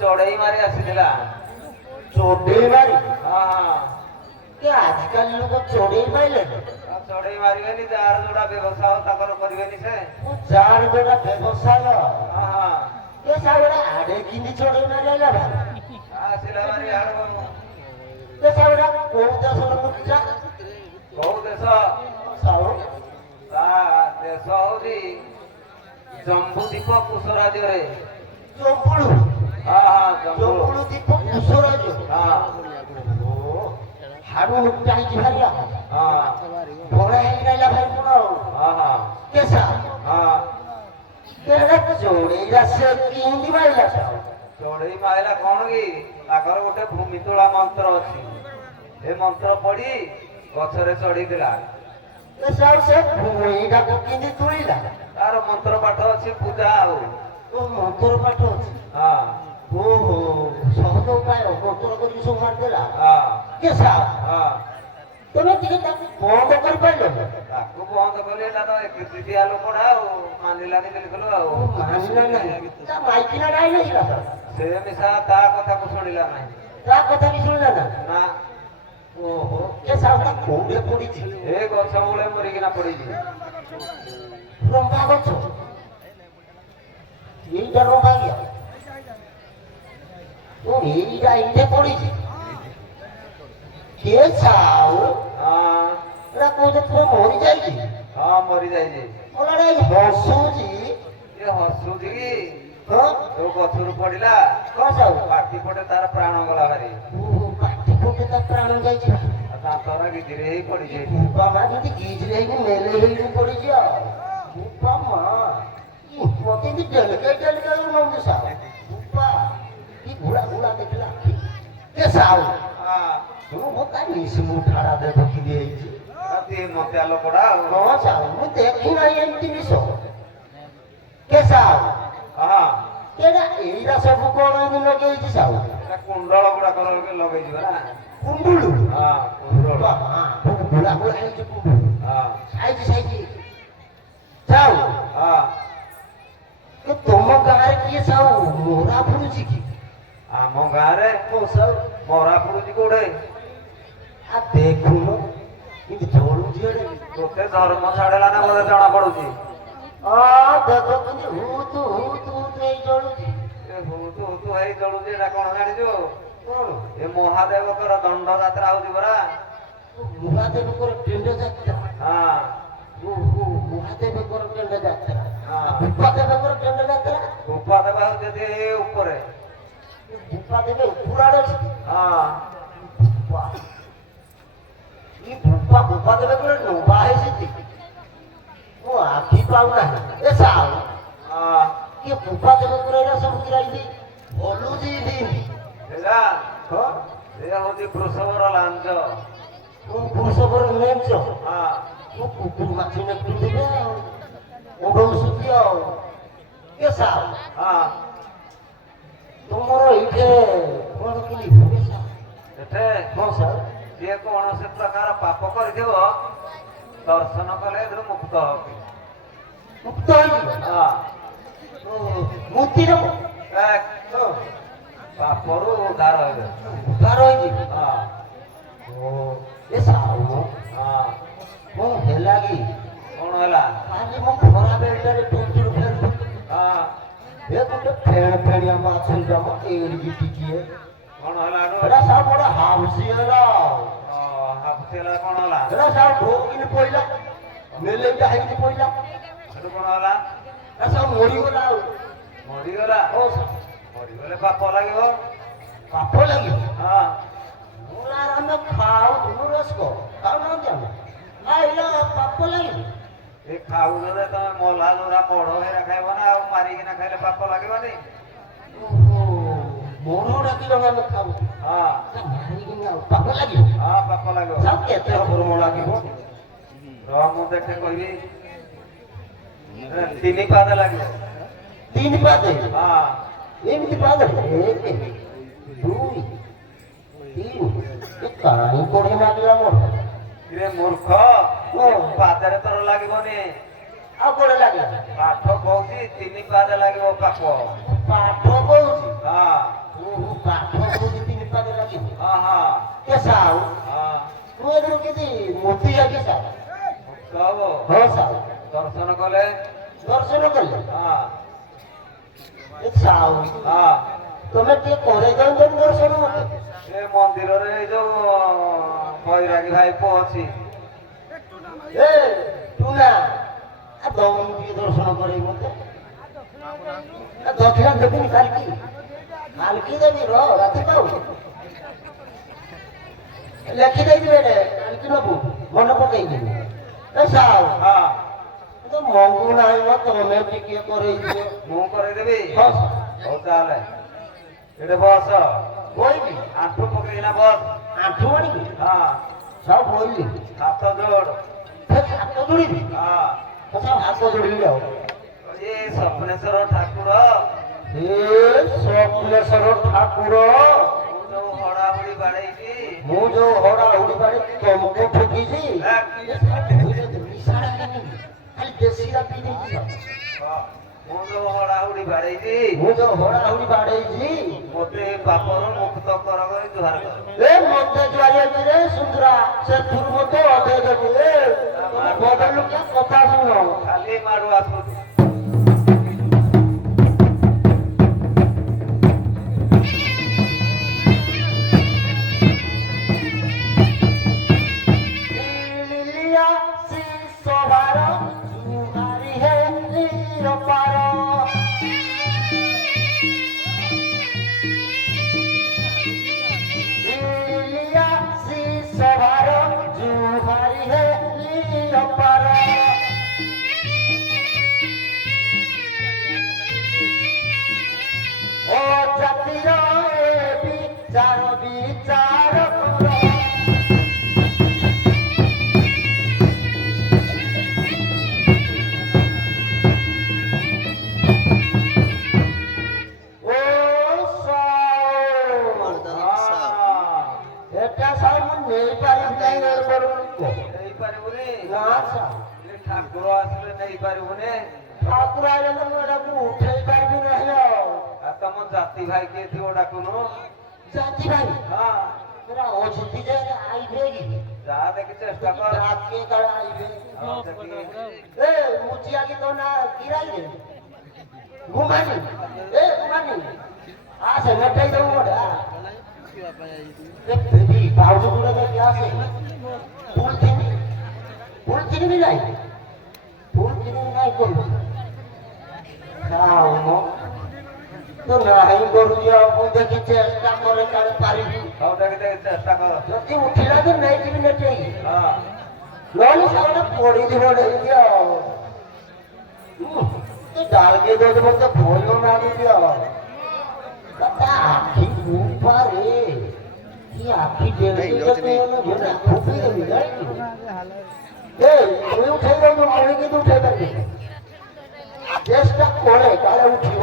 चढ़ई मारी आसीला चढ़ई मारी हाँ आजकल लोग चढ़ई मारे चढ़ई मारे जार जोड़ा व्यवसाय करेनि से जार जोड़ा व्यवसाय हाँ आड़े कि चढ़ई मारे आसला मारी आड़ कौ देश कौ देश देश हूँ जम्बूदीप कुशराज्य जम्बुलू हाँ हाँ जम्बुलू दीप कुशराज्य हाँ हारू टाइट भारिया हाँ भोड़ा हेला भाई पुनो हाँ हाँ कैसा हाँ तेरा जोड़ेला से किंदी माइला चढ़ई माइला कौन की ताकर गोटे भूमि तोड़ा मंत्र अच्छी ए मंत्र पढ़ी गछरे चढ़ी दिला से भूमिटा को किंदी तुलिला तार मंत्र पाठ अच्छी पूजा आउ ओ मंत्र पाठ अछि हाँ ओहो सहज उपाय मंत्र को किसो मार देला हाँ कैसा हाँ तमे टिके ताकू बंद कर पाइलो ताकू बंद करले तो एक तृतीया लोकड़ा मानिलानी बिल्कुल मानिला नहीं ता माइकिना नाही नहीं से मिसा ता कथा को सुनिला नहीं ता कथा भी सुनला ना ओहो कैसा ता कोडे पड़ी थी ए गछ मूले मरी किना पड़ी जी रंबा गछ এইটা রোগা গিয়া ও এইটা ইতে পড়েছে কে চাও हाँ এরা কোথা থেকে মরি যাইছি हाँ मरी जाए जी ওলারে হসুজি ये हसु जी হ্যাঁ तो गछर पड़िला কসাও पाटी पटे तार प्राण गला भारी ও কাটি ফুটে তা প্রাণ যাইছে तांतरा की धीरे ही पड़ी जाए বাবা যদি গিজরে হি মেলে হি পড়ে যা বাবা মতে কি ডেলকে উনম সা বাবা কি ঘোড়া ঘোড়া দেখলা কে সাও हाँ তু মতা নিসি মুঠাড়া দেখো কি দিয়েছি राती मते आलो पड़ा কো সাও মু দেখি না এন্টি নিসো কে সাও हाँ কেডা এইরা সব কোন দিন লগেইছি সাও कुंडल गुड़ा कर लगे जी ना কুন্ডুলু हाँ कुंडल বাবা ঘোড়া ঘোড়া এইছি কুন্ডুলু हाँ সাইজি সাইজি সাও हाँ তো তোম গাঁরে কিয়ে সাও মোরা ফুরুছি কি आम गाँव ও সাও मरा पड़ुची कोड़े आ देखुनो কিন্তু ঝড়ুছি রে तोते धर्म छाड़ेला ना मते जना पड़ुची आ দেখো কিন্তু হুতু এই ঝড়ুছি तू है जलुची एटा कोन जानि जो কোন ए महादेव कर दंड यात्रा होची बरा মহাদেব করে টেন্ড যাত্রা हाँ ও মহাদেব করে টেন্ড যাত্রা हाँ ভূপাদেব করে টেন্ড যাত্রা उपा देवा जे ऊपर ভূপাদেব পুরাড়ে हाँ বাহ এই ভূপাদেব করে নোবা হয়েছে ও ଆଖି ପାଉନାହିଁ ଏ ସାଉ ହଁ କିଏ ପୁପା ଦେବେ ପୁରା ସବୁ କିରାଇଛି ଭଲୁଛି ସେଇଟା ହଁ ସେ ହଉଛି ବୃଷଭର ଲାଞ୍ଜ। ମୁଁ ପୁରୁଷଙ୍କର ନେଇଛ ହଁ ମୁଁ କୁକୁର ମାଛି ନେଇଥିବେ ଆଉ ମୁଁ ଭବିଷ୍ୟତି ଆଉ ଏ ସାଉ ହଁ ତୁମର ଏଇଠି କଣ କିଲି ଭୁବେ ସାଉ ଏଠେ ହଁ ସାର୍ ଯିଏ କୌଣସି ପ୍ରକାର ପାପ କରିଥିବ ଦର୍ଶନ କଲେ ଏଥିରୁ ମୁକ୍ତ ହବ। ମୁକ୍ତ ହେଇଯିବ ହଁ ମୁକ୍ତିର ଏକ ପାପରୁ ଉଦ୍ଧାର ହେବେ। ଉଦ୍ଧାର ହେଇଯିବ ହଁ ଓ ଏ ସାଉ ହଁ ମୁଁ ହେଲା କି କଣ ହେଲା? କାଲି ମୁଁ ଖରା ବେଳଟାରେ ଟୁଟୁରୁ ଫେରୁଥିଲି ହଁ ଏ ଗୋଟେ ଫେଣିଆ ମାଛ ଜମ ଏଡ଼ିକି ଟିକିଏ କଣ ହେଲା ଏଟା ସାଉ ବଡ଼ ହାଉସି ହେଲା ହାପୁସିଲା କଣ ହେଲା? ଏଟା ସାଉ ଢୋକିନି ପଇଲା ମେଲେଇଟା ହେଇକି ପଇଲା ସେଠୁ କଣ ହେଲା? ଏଟା ସାଉ ମରିଗଲା ଆଉ ମରିଗଲା। ଓ ସାଉ ମରିଗଲେ ପାପ ଲାଗିବ। ପାପ ଲାଗିବ ହଁ ଆମେ ଖାଉଥିଲୁ ରସକ ଖାଉନାହାନ୍ତି ଆମେ ଖାଇଲା ପାପ ଲାଗିବ ଏ ଖାଉନରେ ତମେ ମଲା ଲୁରା ପଢ ହେରା ଖାଇବ ନା ଆଉ ମାରିକିନା ଖାଇଲେ ପାପ ଲାଗିବନି। ଓହୋ ବଡ଼ ଡାକିଲ ଆମେ ଖାଉ ହଁ ମାରିକିନି ଆଉ ପାପ ଲାଗିବ ହଁ ପାପ ଲାଗିବ। ସାଉ କେତେ ହବର ଲାଗିବ ରହ ମୁଁ ଦେଖେ କହିବି। ତିନି ପାଦ ଲାଗିବ। ତିନି ପାଦେ ହଁ ଏମିତି ପାଦ ଏକ ଦୁଇ ତିନି ଏ କାହିଁ କୋଡ଼ିଏ ମାରିଲା ମୋର ଇରେ ମୂର୍ଖ ଓ ପାଦରେ ତୋର ଲାଗିବନି। ଆଉ କୋଡ଼େ ଲାଗିଲା ପାଠ କହୁଛି ତିନି ପାଦ ଲାଗିବ ପାପ। ପାଠ କହୁଛି ହଁ ଓହୋ ପାଠ କହୁଛି ତିନି ପାଦେ ଲାଗିବ ହଁ ହଁ କେ ସାଉ ହଁ ତୁ ଏଥିରୁ କିଛି ମୋତି ଆଗେ ସାଉ ମୁକ୍ତ ହବ। ହଁ ସାଉ ଦର୍ଶନ କଲେ। ଦର୍ଶନ କଲେ ହଁ ଏ ସାଉ ହଁ ତମେ ଟିକେ କରେଇ ଦିଅନ୍ତନି ଦର୍ଶନ ମତେ ସେ ମନ୍ଦିରରେ ଏଇ ଯୋଉ ବୈରାଗୀ ଭାଇ ପୁଅ ଅଛି। ଏ ଟୁନା ଆ ଦଉନୁ ଟିକେ ଦର୍ଶନ କରେଇ ମତେ ଦକ୍ଷିଣା ଦେବିନି କାଲକି ଦେବି ର ରାତି ପାଉ ଲେଖି ଦେଇଥିବେ କାଲକି ନବୁ ମନେ ପକେଇକି ଏ ସାଉ ହଁ ତ ମଙ୍ଗୁ ନାହିଁ ମ ତମେ ଟିକେ କରେଇ ଦିଅ ମୁଁ କରେଇଦେବି। ହଁ ସାଉ ହଉ ତାହେଲେ ଏଠି ବସ। କହିବି ଆଣ୍ଠୁ ପକେଇକିନା ବସ। ଆଣ୍ଠୁ ଆଣିକି ହଁ ସାଉ କହିଲି ହାତ ଯୋଡ। ହାତ ଯୋଡ଼ିବି ହଁ ସାଉ ହାତ ଯୋଡ଼ିଲି ଆଉ ଏ ସ୍ୱପ୍ନେଶ୍ୱର ଠାକୁର ଏ ସ୍ୱପ୍ନେଶ୍ୱର ଠାକୁର ମୁଁ ଯୋଉ ହଡ଼ାହୁଡ଼ି ବାଡ଼େଇଛି ମୁଁ ଯୋଉ ହଡ଼ା ହୁଡ଼ି ବାଡ଼ି ତମକୁ ଠକିଛି ଖାଲି ଦେଶୀରା ପିଇ ଦେଇଛି ମୁଁ ଯୋଉ ହଡ଼ାହୁଡ଼ି ବାଡ଼େଇଛି ମୁଁ ଯୋଉ ହଡ଼ା ହୁଡ଼ି ବାଡ଼େଇଛି ମୋତେ ଏ ପାପରୁ ମୁକ୍ତ କର କରି ଜୁହାର କର। ଏ ମତେ ଜୁଆରିଆଛି ରେ ସୁନ୍ଦରା ସେ ତୁର ମତେ ଅଧେ ଦେବୁ ଏ ବଦଲୁ କିଆ କଥା ଶୁଣ ଖାଲି ମାଡୁ ଆସୁଛୁ। লিলিয়া সি সবার জুহারি হে নিরপার লিলিয়া সি সবার জুহারি হে নিরপার ও জাতির বিচার বিচার কর ও এটা সাউ ମୁଁ ନେଇପାରିବି ନାହିଁ ନେଇପାରିବୁନି। ନା ସାଉ ଏ ଠାକୁର ଆସିଲେ ନେଇପାରିବୁନି। ଠାକୁର ଆଇଲେ ମୁଁ ଏଟାକୁ ଉଠେଇ ପାରିବି ନାହିଁ ଆଉ ଆଉ ତମ ଜାତି ଭାଇ କିଏ ଥିବ ଡାକୁନୁ। ଜାତି ଭାଇ ହଁ ପୁରା ଅଛନ୍ତି ଯେ ଆଇବେ କି ଯାହା ଦେଖି ଚେଷ୍ଟା କର। ରାତି କାଳେ ଆଇବେ ହଁ, ଦେଖି। ଏ ମୁଚିଆ କି ତୋ ନା କିରାଇରେ ଗୁମାନି ଏ ଗୁମାନି ଆସେ ମେଟେଇ ଦବୁ ଗୋଟେ ପାଉଡ ଗୁଡା ଦେଖି ଆସେ ফুল চিনবি নাই ফুল চিনবি নাই করবো খাও তো নাই করবি ମୁଁ ଦେଖି ଚେଷ୍ଟା କରେ କାଳେ ପାରିବି ହଉ ଦେଖି ଦେଖି ଚେଷ୍ଟା କର। ଯଦି ଉଠିଲା ତ ନେଇଯିବି ନେଟେଇ ହଁ ନହେଲେ ସାଉଣ୍ଡ ପଡିଯିବ ନେଇକି ଆଉ ডালকে দোষ বলতে ভয়ও না দিও তা আখি পারে কি আখি দেবে ফুপি দেবি এই তুই উঠে যাবো মনে কিন্তু উঠে পারবি চেষ্টা করে তাহলে উঠিব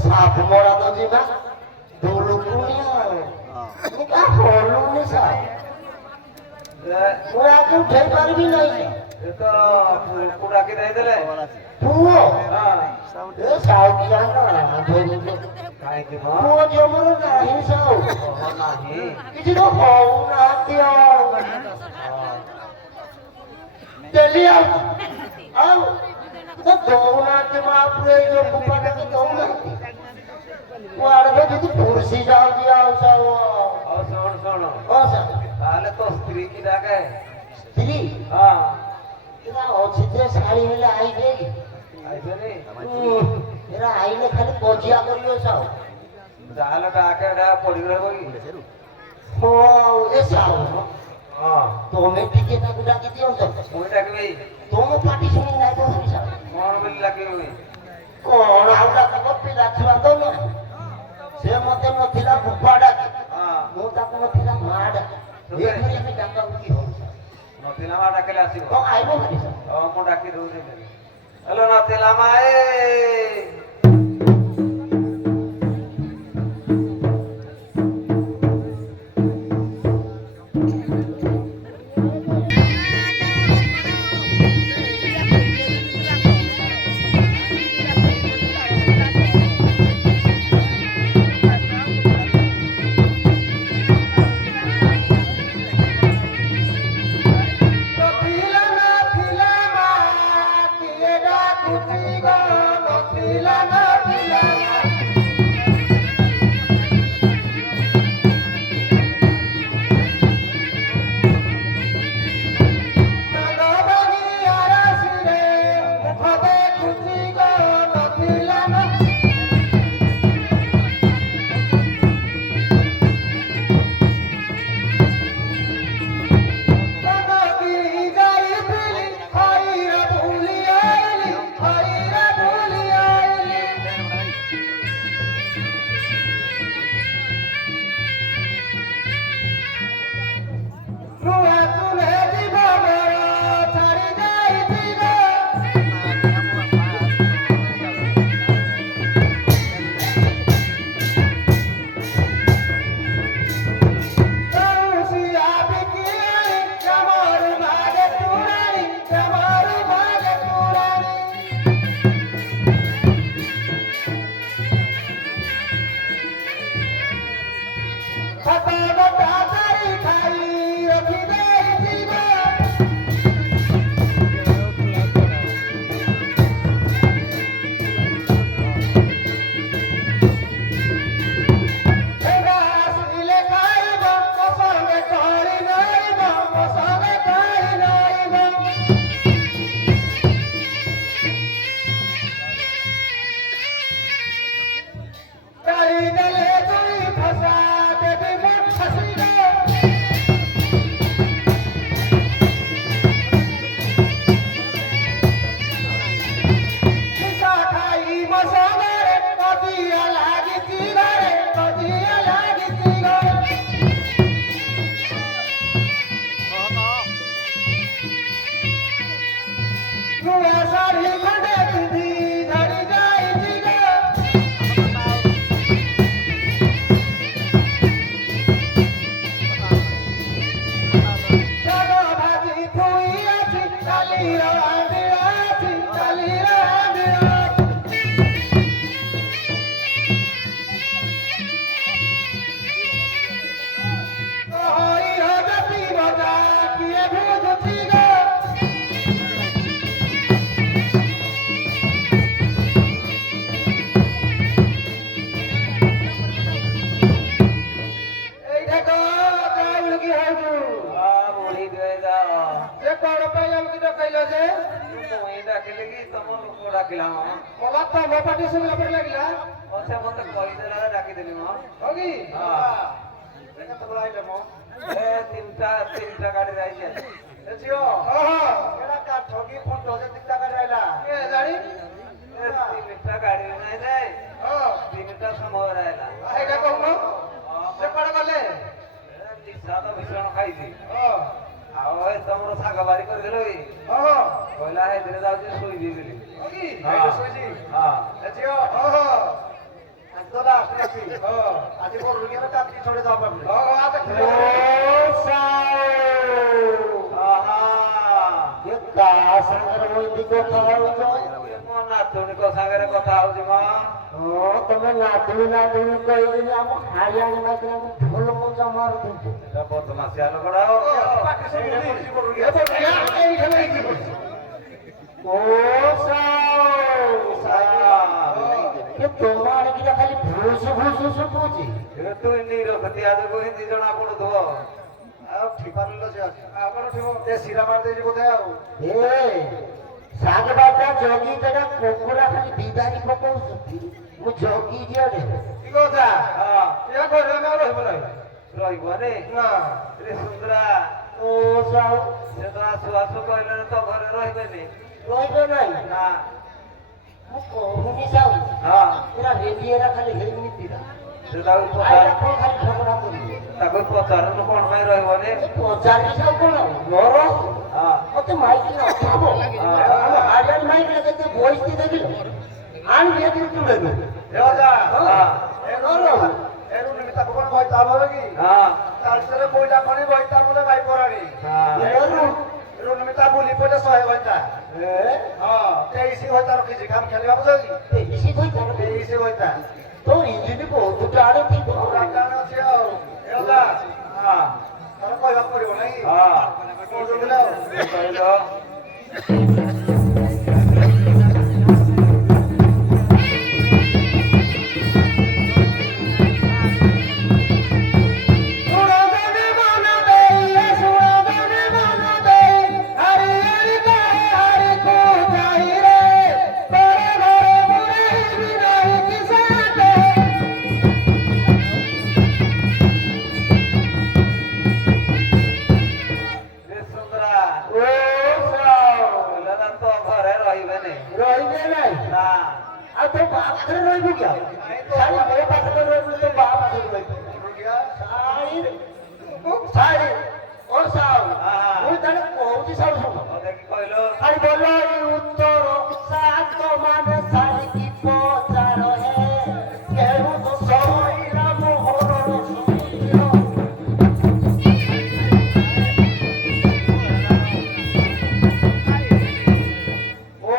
সাপ মরা তো ଯିବା ଦୋଲୁକୁଣି ଆଉ ହଲୁନି ସାପ ମୁଁ ଆକୁ ଉଠେଇ ପାରିବି ନାହିଁ ଏ ତ ପୁଅକୁ ଡାକି ଦେଇଦେଲେ ପୁଅ ହଁ ଏ ସାଉକିଆ ଧରୁଛ କାହିଁକି ମ ପୁଅ ଜମର ନାହିଁ ସାଉ ଓହୋ, ନାହିଁ କିଛି ତ ହଉନାହାନ୍ତି ଆଉ ଡେଲି ଆଉ ତ ଦଉନାହାନ୍ତି ମହାପୁର ଏଇ ଯୋଉ କୁପାଟାକୁ ଦଉନାହାନ୍ତି କୁଆଡେ ତ ଯଦି ପୁରୁଷି ଯାଉଛି ଆଉ ସବୁ ହଉ ଶୁଣ ଶୁଣ ହଁ ସାର୍ ତାହେଲେ ତୋ ସ୍ତ୍ରୀ କି ଡାକେ ସ୍ତ୍ରୀ ହଁ ଏରା ଅଛି ଯେ ଶାଢୀ ହେଲେ ଆଇଲେ କି ଆଇସନି ଏରା ଆଇଲେ ଖାଲି କଜିଆ କରିବ ସାଉ ଯାହେଲେ ଡାକେ ଏଟା ପଡିକି ରହିବ କି ହଉ ଏ ସାଉ ହଁ ତମେ ଟିକେ ତାକୁ ଡାକି ଦିଅନ୍ତ ମୁଁ ଡାକିବି ତମ ପାଟି ଶୁଣି ନାଇଁ କହୁଛି ସାଉ କଣ ବୋଲି ଡାକିବି କଣ ଆଉ ଡାକିବ ପିଲା ଛୁଆ ତ ନୁହେଁ ସେ ମତେ ନଥିଲା ବୁପା ଡାକେ ହଁ ମୁଁ ତାକୁ ନଥିଲା ମା ଡାକେ ଏଇଭଳି ଆମେ ଡାକାବୁକି ହଉଛି ନଥିଲା ମା ଡାକିଲେ ଆସିବ କଣ ଆଇବ ଭାରି ସାଉ ହଁ ମୁଁ ଡାକି ଦଉଛି ହ୍ୟାଲୋ ନଥିଲା ମା ଏ मला तो मोपाटी सुरू लागला ଅଛେ ମତେ କହିଦେଲା ଡାକିଦେଲି ମ ହଗି ହଁ। କେତେବେଳେ ଆଇଲେ ମୋ ଏ ତିନିଟା ଗାଡି ଯାଇଛେ ଏ ଝିଅ ଏଟା କାଠ କି ଫୁଟ ଯେ ତିନିଟା ଗାଡି ଆଇଲା ଏ ଜାଣି ତିନିଟା ଗାଡି ନାହିଁ ନାଇଁ ହଁ ତିନିଟା ସମୟରେ ଆଇଲା ଏଇଟା କହୁନ ସେ କୁଆଡେ ଗଲେ ନିଶା ତ ଭୀଷଣ ଖାଇଛି ହଁ ଆଉ ଏ ତମର ଶାଗ ବାରି କରିଦେଲ କି ହଁ କହିଲା ଏଥିରେ ଯାଉଛି ଶୋଇବି ବୋଲି ହଗି ହଁ। ଏଇଠି ଶୋଇଛି ହଁ ଏ ଝିଅ ତ ଲାଷ୍ଟ ଆସି ଆଜି ମୋର ରୁଗିରେ ଚାକରି ଛଡେଇ ଦବା ପାରୁନି ଆ ଦେଖିଲେ ଏ କାହା ସାଙ୍ଗରେ ଏମିତି କଥା ହଉଛ? ମୋ ନାତୁଣୀଙ୍କ ସାଙ୍ଗରେ କଥା ହଉଛି ମ ହଁ ତମେ ନାତୁଣୀ କହିକିନି ଆମ ହାରିଆଣି ମାଇକିନା ଭଲ ମଜା ମାରୁଛନ୍ତି। ଏଟା ବଦମାସିଆ ଲୋକଟା ପାଟି ସେଇଠି ପଡିଛି ମୋର ରୁଗିରେ ତମ ଆଣିକିନା ଖାଲି ଭୁଷ ଶୁଭୁଛି। ତୁ ନିରଖତିଆ ଯୋଗୁ ହିନ୍ଦୀ ଜଣା ପଡୁଥିବ ଆଉ ଠିପାରିଲ ସେ ଅଛି ଆପଣ ଠିକ ଏ ଶିରା ମାରି ଦେଇଛି ବୋଧେ ଆଉ ଏ ଶାଗ ବାଟା ଜଗି ସେଟା କୁକୁଡ଼ା ଖାଲି ବିଦାରି ପକଉଛନ୍ତି। ମୁଁ ଜଗି ଦିଅରେ ଠିକ କଥା ହଁ ଏହା ଘରେ ଆମେ ଆଉ ରହିବ ନାହିଁ ରହିବନି ନା ରେ ସୁନ୍ଦରା ଓ ସାଉ ସେ ତ ଆସୁ ଆସୁ କହିଲେଣି ତ ଘରେ ରହିବେନି ରହିବେ ନାହିଁ। ନା ମୁଁ କହୁନି ସାଉ ହଁ ପୁରା ରେଡିଏରା ଖାଲି ହେଇନି ପିଲା ସେ ତାକୁ ଆଇଲା କଣ ଖାଲି ଝଗଡ଼ା କରିବେ। ତାକୁ ପଚାରୁନୁ କଣ ପାଇଁ ରହିବନି ପଚାରି ସାଉ କଣ ମୋର ହଁ ମତେ ମାଇକି ନଥାବ ଆମ ହାରିଆଣି ମାଇକି କେତେ ବଇସ୍ତି ଦେଖିଲ ଆଣିବି ଏଠି ତୁଲେବେ ଏ ଅଜା ହଁ ଏରୁ ନିମିତ୍ତାକୁ କଣ ଭୟ ତାଲ হবে କି ହଁ ତାଳସରେ ପଇଲା ଖଣି ଭୟ ତାল বলে ভাই পরানি ହଁ এরু নিমিত্তা বুলি পইলে 100 ভয়তা হ্যাঁ 23 ভয়তা রখিছি কাম খেলিবা বুঝ কি 23 ভয়তা তো ইঞ্জিন ବହୁତ ଟାଣେ ଥିବ। রাকান আছে আর এ অজা ହଁ তার কইবা পড়িব নাই ହଁ কোন দিলাও କହିଲ ରେ ସୁନ୍ଦରା କହିଲା ତ ଘରେ ରହିବେନି ରହିବେ ନାହିଁ ନା ଆଉ ତୋ ପାଖରେ ରହିବୁ କି ଆଉ ଶାଢ଼ୀ ମୋ ପାଖରେ ରହିବୁ ତୋ ବାପ ପାଖରେ ରହିବୁ রুগিয়া ଶାଢ଼ୀ ଓ ସାଉ ହଁ। ମୁଁ ତାହେଲେ କହୁଛି ସବୁ ଶୁଣ ଦେଖି କହିଲ ଆରେ ବୋଲ ଉତ୍ତର ସାତ ମାନେ ଶାଢ଼ୀ କି ପଚାର ହେ କେଣୁ ତ ସହଇରା ମୋହର ସମିର ଓ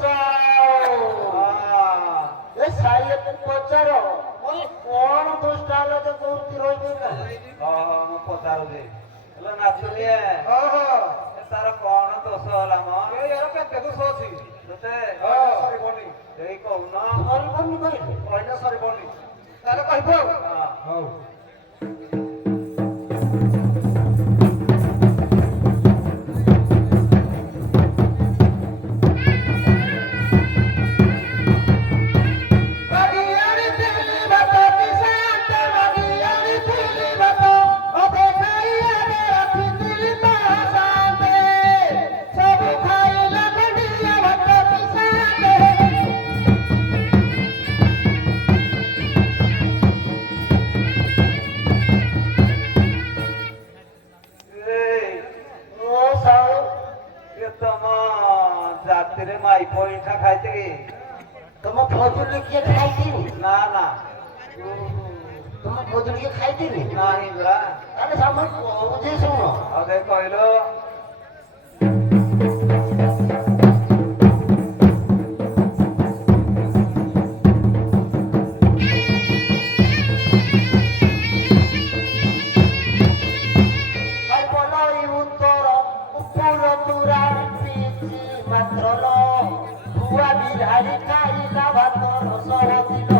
ସାଉ ହଁ ଏ ଶାଢ଼ୀ ପଚାର ମୁଁ କଣ ଦୁଷ୍ଟାଲ କହୁଛି ରହିବି ନା ଓହୋ ମୁଁ ପଚାରୁଛି ହେଲେ ନାଚୁନି ଓହୋ ତାର କଣ ଦୋଷ ହେଲା ମ ଏ यार କେତେ ଦୋଷ ଅଛି ତତେ ସରିବନି ସେଇ କହୁନ ସରିବନି କହିଲେ କହିଲେ ସରିବନି ତାହେଲେ କହିବ ହଁ ହଉ ଓ ସାଉ ତମ ଜାତିରେ ମାଇ ପଇଠା ଖାଇଛି କି ତମ ଫଜୁଲି କିଏ ଖାଇଥିନି ନା ନା ତମ ଫଜୁଲି କିଏ ଖାଇଥିନି ନାହିଁ ପରା ତାହେଲେ ସାମୁ କହୁଛି ଶୁଣ ଆଉ ଦେଖ କହିଲ আর বলো এই উত্তর উপর তুরা পিছি মাত্র ল ভুয়া বিহারি খাইলা ভাতর সহ দিল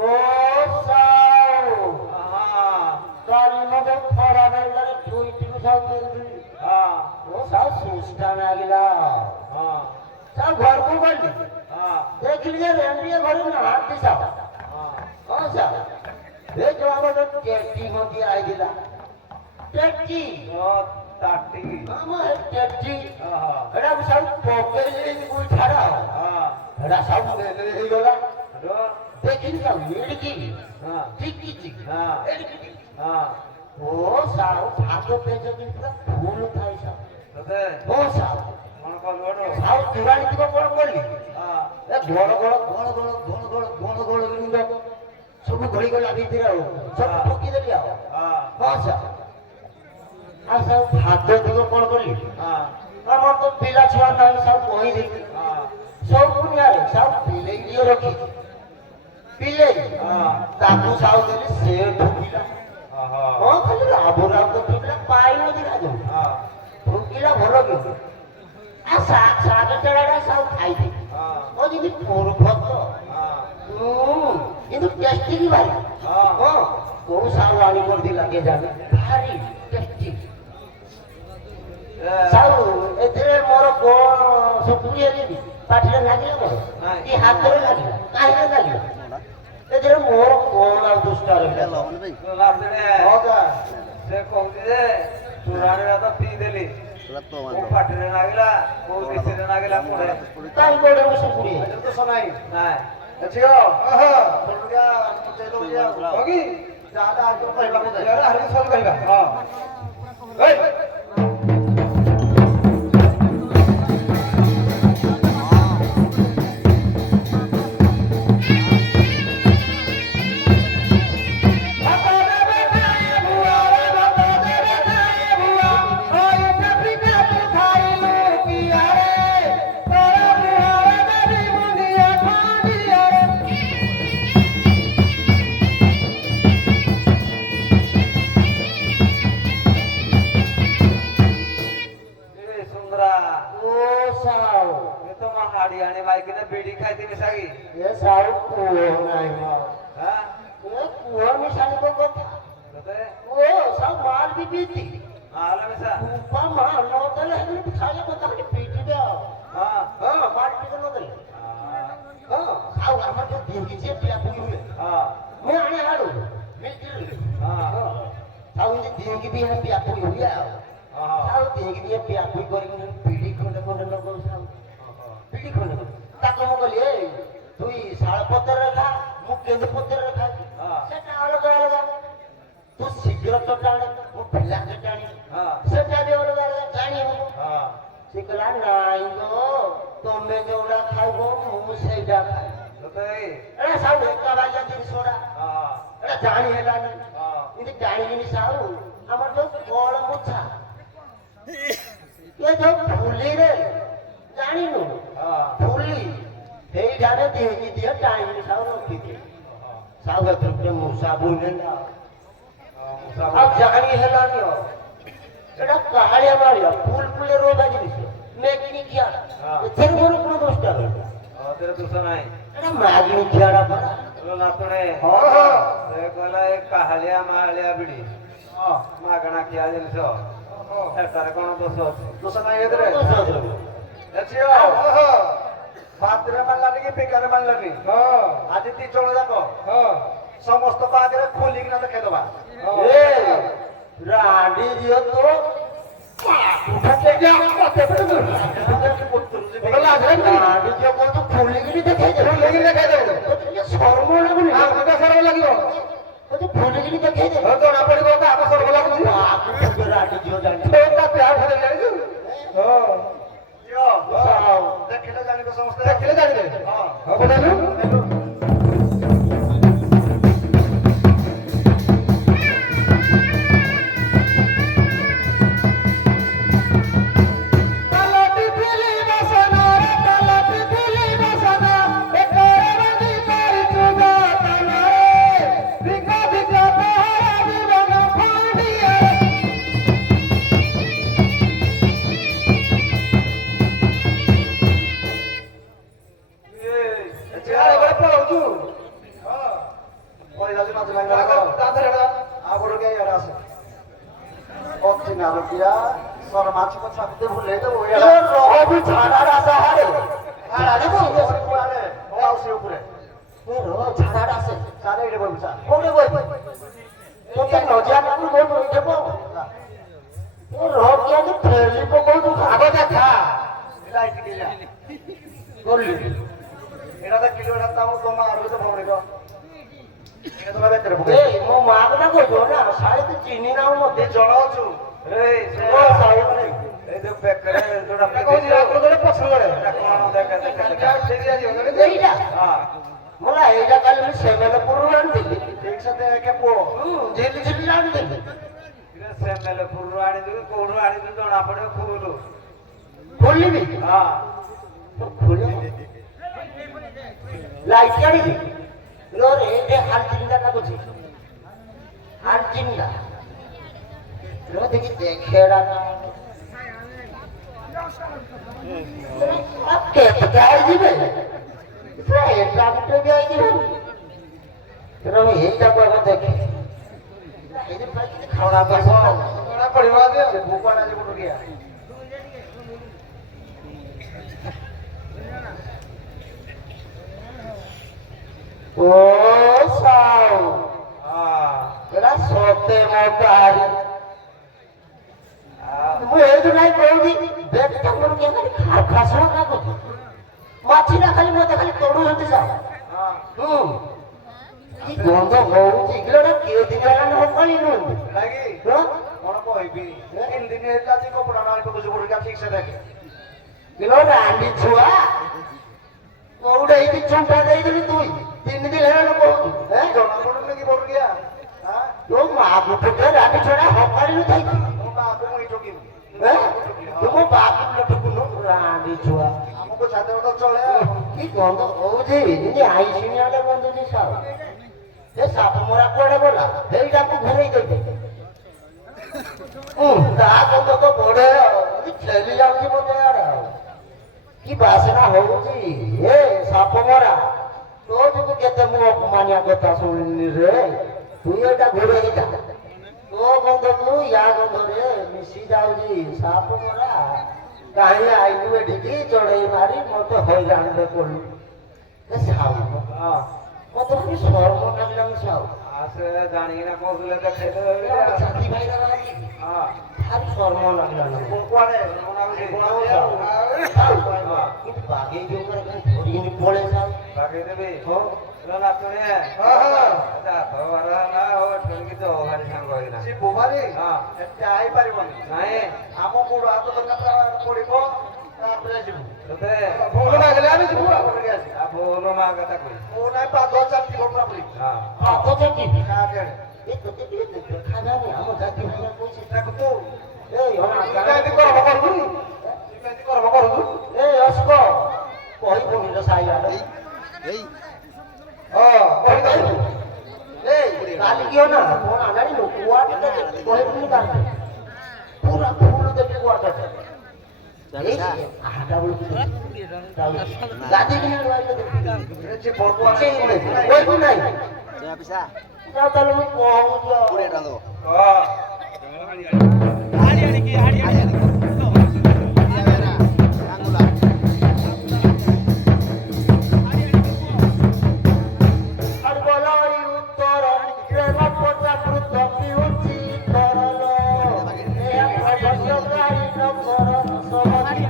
ও हाँ सब घर को गली हाँ देख लीजिए रेंडिया घर में हाथी साहब हाँ कौन साहब ये जो हमारे टेटी मोती आई दिला टेटी ओ ताटी मामा है टेटी हाँ एड़ा सब पोके ले कोई छाड़ा हाँ एड़ा सब ले गला रो देखिन का मिड़की हाँ टिकी टिकी हाँ हाँ ओ साहब भागो पे जो दिन पूरा फूल उठाई साहब तोते ओ साहब कौन कौन लोटो साहब तुरानी को कौन बोली हाँ ए गोड़ गिंदो सब घड़ी को लागी तिरा सब ठोकी दे लिया हाँ हां साहब आ सब भागो को कौन बोली हाँ हमर तो पिला छुआ नहीं सब कोई दे हाँ सब दुनिया रे सब पिले लिए रखी पिले हाँ ताकू साहब दे से ठोकीला हाँ ओ खाली राबो राब तो ठोकीला पाई न दिला दो हाँ ठोकीला भलो के आ साग चढ़ाड़ा सब खाई दे हाँ ओ जिनी पूर्वत हाँ কিন্তু টেস্টি কি ভাই हाँ হ্যাঁ কোন সাউ আনি করে দিলা কে জানে ভারি টেস্টি সাউ এথরে মোর কো সুপুরি এলি পাঠিলে লাগিলা মোর নাই। কি হাতরে লাগিলা কাহিলে লাগিলা এথরে মোর কোন আর দুষ্ট রহিলা तो लाजने হওয়া से कहती जे चुराने तो पी देली वो फाटने नागिला वो किसने नागिला मुड़े তাই করে সুপুরি এটা তো শোনাই नहीं ঝিও বলগা চলো যা হগি যাটা আজ কইবা কই যারা হারি সল কইবা হ্যাঁ এই ये सुंदरा ও সাউ ये तो मां हाड़ी आने माइक ने बीड़ी खाई थी मिसागी এ সাউ কো নাই মা हाँ এ কুয়া মিশালি কো কথা तो ও সব মাল भी पीती आला मिसा ऊपा माल न होतले हगली खाले को तक पीटी दे हाँ हां माल पीते न होतले हां साउ हमर जो देगी जे पिया पुई हुए हाँ मैं आने हाडू मिलती हाँ साउ जे देगी भी है पिया पुई हुए हाँ साउ देगी भी पिया पुई करी पीड़ी कोने कोने न को साउ पीड़ी कोने ताको म कहली ए তুই শালপত্র রেখা মু কেন্দ্র পত্র রেখা हाँ সেটা আলাদা আলাদা তু সিগারেট টানে মু ফিলাকে টানি हाँ সেটা भी আলাদা আলাদা টানি हाँ সে কলা নাই গো তুমি যেটা খাইবো মু সেইটা খাই तो এরা সব একা বাজা জিনিস ওরা हाँ এরা জানি হেলানি हाँ কিন্তু জানি জিনিস আউ আমার তো কল মুছা এ তো ফুলি রে জানিনু हाँ ফুলি এইখানে দিয়ে দিয়ে টাইম সাউ রখিতে সাউ এতকে মুসা বুনে না अब जानी हेलानी हो एटा कहाड़िया मारिया फूल फूले रोदा जिनिस मेकिनी किया हाँ। तेरे मोर कोनो दोस्त है तेरे दूसरा नहीं एटा मागिनी कियाड़ा पड़ा तो नातुने हाँ हाँ ते कहला एक कहालिया मालिया बिड़ी हाँ मागणा किया जिनिस तारे कोन दोष তো শোনাই এদরে ঝিও ভাতরে মানলানি কি বেকারে মানলানি আজ তি চলে যাকো সমস্ত পাগরে খুলি কিনা দেখে দেবা ए राडी दियो तो उठाते जा कते बड़े राडी दियो को तो फूली गिरी देखे दे फूली गिरी देखे दे तो ये शर्म लागुनी हां मते शर्म लागियो तो फूली गिरी देखे दे তো না পড়িব কা আপ সর্ব লাগুছি बाप रे राडी दियो जानी তা প্যার ধরে জানিছু ঝিও साव দেখিলে জানিবে সমস্ত देखले जानी दे হ্যাঁ हां बोलनु पलटी फिली बसना रे पलटी फिली बसना एक रंगी कोई चुगा तना रे बिका बिका पहाड़ा दीवाना फांडिया ये চেহারা করে পড়াউছু হ্যাঁ ওই যাচ্ছে মাছ লাগা লাগা দাদরে আগড় কে ইয়ার আছে অক্সিনা রকিয়া সর মাছ কো ছাপতে ভুলে তো ওই ये रोह রবি ছাড়া রাজা হারে আর আরে বল পুরানে ওয়াও সে উপরে ছাড়া আছে সারে রে বলছা কোনে বই তোকে নজান আমি বই বই দেব ও রব কি আজ ফেলি পকল তো খাবো দেখা লাইট কিলা করলি এটা তো কিলোটার দাম কম আর তো ভাবরে গো এটা তো ভাবে করে এই মো মাগ না কইবো না সাড়ে তো চিনি নাও মধ্যে জড়াওছু এই ও সাহেব এই যে প্যাক করে তোরা কইছি রাখো ধরে পছন্দ করে কোন দেখা দেখা সেরি আজি ওখানে এইটা হ্যাঁ মোলা এইটা কাল আমি সেমেলে পুরুরান দিলি একসাথে কে পো ঝিলি ঝিলি রান দিলি এটা সেমেলে পুরো আনি দিবি কোড়ো আনি দিবি জଣା পড়ে খুলু খুললিবি হ্যাঁ তো খুলে লাইট কাড়ি দি রে এই হাল চিন্তা না বুঝি হাল চিন্তা রে দেখি দেখেড়া না আপকে তো গাই দিবে এটা তো গাই দিবে রে এইটা কইবা দেখে এই যে প্রায় খাওয়া দাওয়া তোরা পরিবার দে ভুপানা যে বড় গিয়া ও সাও হ্যাঁ এরা সতে মোটারি ମୁଁ ଏଇଠୁ ନାଇଁ କହୁଛି ବେଗଟା ମୋର କେମିତି ଖାସ ନା କରୁଛି ମାଛି ନା ଖାଲି ମତେ ଖାଲି ତୋଡୁଛନ୍ତି ସାର୍ হ্যাঁ କି ଗନ୍ଧ ହଉଛି କିଲୋଟା କିଏ ଦିନ ହେଲାଣି ହକାଳି ନୁହନ୍ତି লাগি কোন কইবি তিন দিন এটা যে কপড়া না আনি বসে বড় ঠিক সে দেখে କିଲୋ ରାଣ୍ଡି ଛୁଆ କୋଉଟା ଏଇଠି ଚୁଣ୍ଟା ଦେଇଦେଲି ତୁଇ 3 ଦିନ ହେଲାଣି କହୁଛୁ জনা পড়ে লাগি বড় গিয়া হ্যাঁ ତୋ ମାକୁ ଟୁକେ ରାଣ୍ଡି ଛୁଆଟା ହକାଳି ନ ଥାଇକି ও বাপে মই ঠকিব ତୁ ମୋ ବାପକୁ ଟୁକୁନୁ ରାଣ୍ଡି ଛୁଆ আমাকে ছাতে তো চলে କି ଗନ୍ଧ ହଉଛି ଯେମିତି ଆଇସିଣିଆଟେ ଗନ୍ଧୁଛି ସାପ ଏ ସାପ ମରା କୁଆଡେ ଗଲା ସେଇଟାକୁ ଘେରେଇ ଦେବି ତା ଗନ୍ଧ ତ ବଢେ ଠେଲି ଯାଉଛି ମତେ ଆଡେ ଆଉ କି ବାସନା ହଉଛି ଏ ସାପ ମରା ତୋ ଯୋଗୁ କେତେ ମୁଁ ଅପମାନିଆ କଥା ଶୁଣିଲି ରେ ତୁ ଏଇଟା ଘୋଡେଇ ଯା ତୋ ଗନ୍ଧକୁ ୟା ଗନ୍ଧରେ ମିଶି ଯାଉଛି ସାପ ମରା କାହିଁ ଆଇଲୁ ଏଠିକି ଚଢେଇ ମାରି ମତେ ହଇରାଣରେ ପଡିଲୁ ଏ ସାଉ হ্যাঁ ମତେ ଭାରି ଶର୍ମ ଲାଗିଲାନି ସାଉ আসে জানি না কইলে দেখে ସାଥୀ ଭାଇରା ଲାଗି হ্যাঁ ଭାରି ଶର୍ମ ଲାଗିଲାନି কোয়ারে মনা বুঝি କିନ୍ତୁ ବାଗେଇ ଯୋଉ করে ଧରିକିନି ପଳେଇ ସାଉ বাকি দেবি ହଁ না তুমি হ্যাঁ হ্যাঁ আচ্ছা ভগবান না ও তুমি তো ভারি সাঙ্গ হইনা সে বোমারি হ্যাঁ এটা আই পারিবনি নাই ଆମ ଗୋଡ଼ ହାତ ତ କାପଡ଼ା ପଡ଼ିବ ତାପରେ ଯିବୁ তোতে ଫୋନ ମାଗିଲେ ଆମେ ଯିବୁ ଆଉ আপনো মা কথা কই ମୋ ନାଇଁ ପାଦ ଚାପି ଗୋପଡ଼ା ପଡ଼ି হ্যাঁ ପାଦ ଚାପି কাকে ଏ ତୋତେ ଟିକେ ଦେଖାଯାଉନି ଆମ ଜାତି ଭାଇରା କହୁଛି দেখো তো এই ଅନା কাইদি করব করবু কাইদি করব করবু এই ଅସ୍କ କହିବୁନି ରେ ସାଇଆଡେ হ্যাঁ কই দাও এই କାଲି କିଅ ନା କଣ ଆଣାଣିଲୁ କୁଆଟା କହିବୁନି କାଲି ପୁରା ଫୁଲ ଦେବି କୁଆଟା এই আটা বলছি গাদি কিনে যে ভগবান ওই কি নাই যাও তাহলে আমি কহু হ্যাঁ আর বলো উত্তর প্রেম পোতা প্রুত পিউচি করল এক ভজনকারী নম্বর সমাধি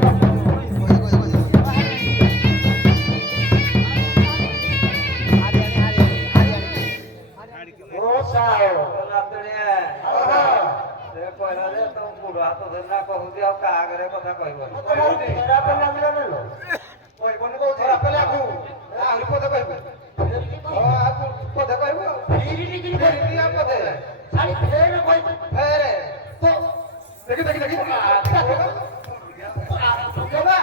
ও সাও রাতরে সে কইলা রে তো বুড়ো হাত ধরে না কহু দিও কাগরে কথা কইব তোমার ফেরা পে লাগলো না লো কইব নি কও ধরা পেলে আকু আলি কথা কইব ও আকু কথা কইব ফিরি টিকি ফেরি আপ কথা খালি ফের কই ফেরে তো দেখি দেখি দেখি বাবা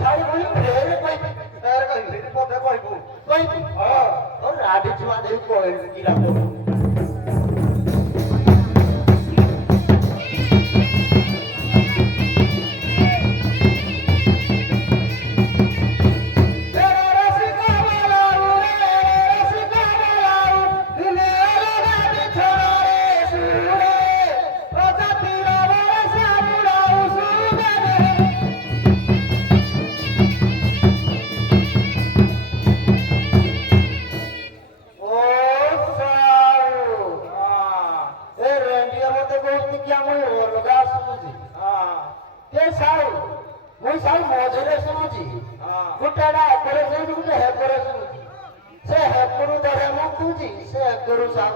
খালি বলি ফের কই ফেরে কইব কথা কইব কই ও রাডি ছুয়া দেই কই কি লাগলো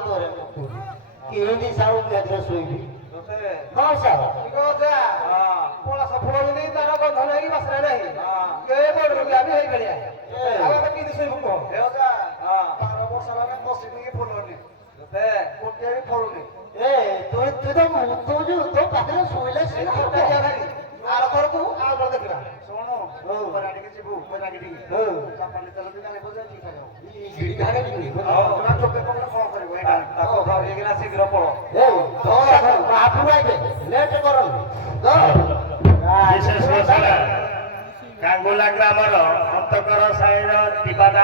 ଧରେ କେମିତି ସାଉ କେତେ ଶୋଇବି ହଁ ସାର୍ ପଳା ସଫଳ ଯଦି ତାର ଗନ୍ଧ ନାହିଁ ବାସନା ନାହିଁ କେ ବଡ ରୋଗୀ ଆମେ ହେଇ ଗଳିଆ ଆଉ ଆମେ କେମିତି ଶୋଇବୁ କହ ହେଉଜା 12 ବର୍ଷ ହେଲା ବସିକି ଫୁଲନି ଗୋଟେ ବି ଫଳୁନି ଏ ତୁ ତ ତୁ ଯୋଉ ତୋ ପାଖରେ ଶୋଇଲେ ସିନା ଆର ଥରକୁ ଆଉ ଥର ଦେଖିବା ଶୁଣୁ ପରାଣିକି ଯିବୁ ପରାଣିକି ଚାପାଲି ତେଲ ବି ଗାଳି ବଜା ଠିକ ଠାକ ଗିଡି ଘାରେ ଯିବି ନା ଟୋପେ କଣ କରିବ ଏଇଟା ତାକୁ ଖାଇକିନା ଶୀଘ୍ର ପଳ ଏ ତ ବାପୁ ଆଇବେ ଲେଟ୍ କରନି ତ ବିଶେଷ କାଙ୍ଗୁଲା ଗ୍ରାମର ଅନ୍ତକର ସାହିର ଦିବାଦା